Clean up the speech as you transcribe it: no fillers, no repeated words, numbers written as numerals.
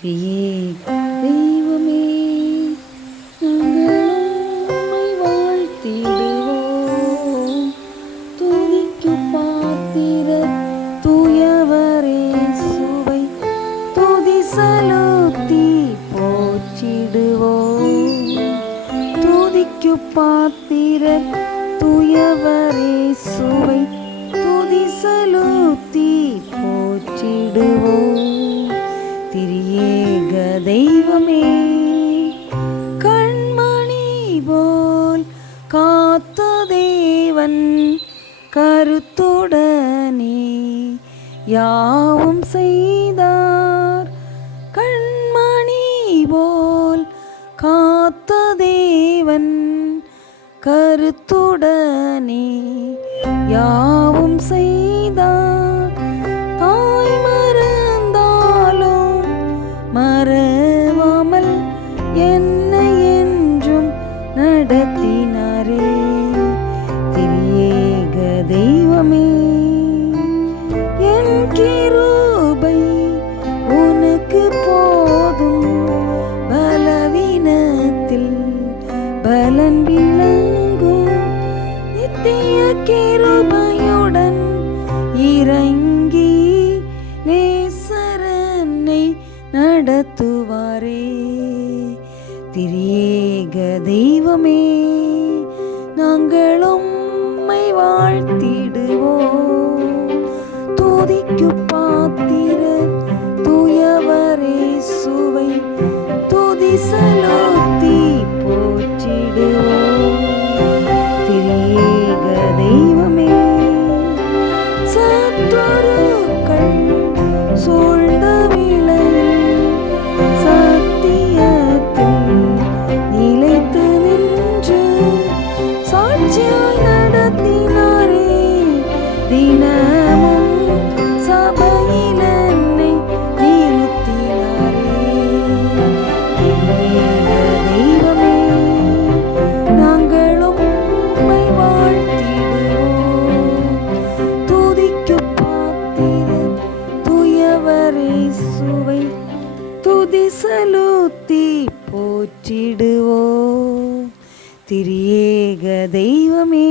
திரியே தெய்வமே நாங்கள் உம்மை வாழ்த்திடுவோம். துதிக்கு பாத்திர தூயவரே சுவை துதி செலுத்தி போற்றிடுவோம். துதிக்கு பாத்திர தூயவரே சுவை துதி செலுத்தி போற்றிடுவோம். திரியேக தெய்வமே கண்மணி போல் காத்த தேவன் கருத்துடனே யாவும் செய்தார். கண்மணி போல் காத்த தேவன் கருத்துடனே யாவும் செய்தார். தாய் மறந்தாலும் மறவாமல் என்னை என்றும் நடத்தினாரே. திரியேக தெய்வமே என் கிருபை உனக்கு போதும். பலவீனத்தில் பலன் விளங்கும். நித்திய கிருபையுடன் இறங்கி நேசரனை நடத்துவாரே. திரியேக தெய்வமே நாங்கள் உம்மை வாழ்த்திடுவோம். துதிக்கு பாத்திர தூயவரே சுவை துதி செலுத்தி போற்றிடுவோம். திரியேக தெய்வமே சத்துருக்கள் சூழ்ந்த வேளையில் சத்தியத்தில் நிலைத்து நின்று சாட்சியாய் நடத்தினாரே. தினமும் சபையில் என்னை நிறுத்தினாரே. திரியேக தெய்வமே நாங்கள் உம்மை வாழ்த்திடுவோம். துதிக்கு பாத்திர தூயவரே சுவை துதி செலுத்தி போற்றிடுவோம். திரியேக தெய்வமே